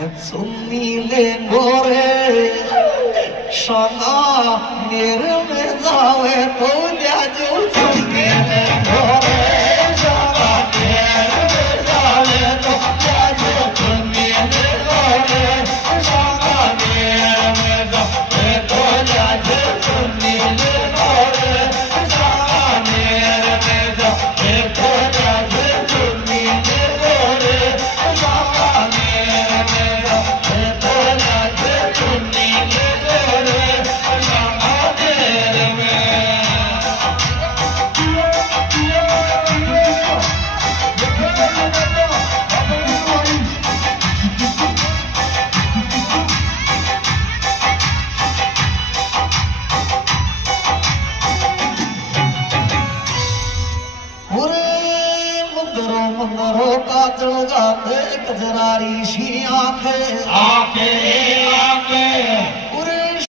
सुनीले गोरे सना निर्मे जावे तो द्या जो सुनीले गोरे सना निर्मे जावे तो द्या जो सुनीले गोरे सना निर्मे जावे तो द्या जो सुनीले गोरे सना निर्मे जावे तो द्या जो सुनीले गोरे सना निर्मे जावे तो द्या जो सुनीले गोरे सना निर्मे मंदरो काजल जाते कजरारी शी आंखें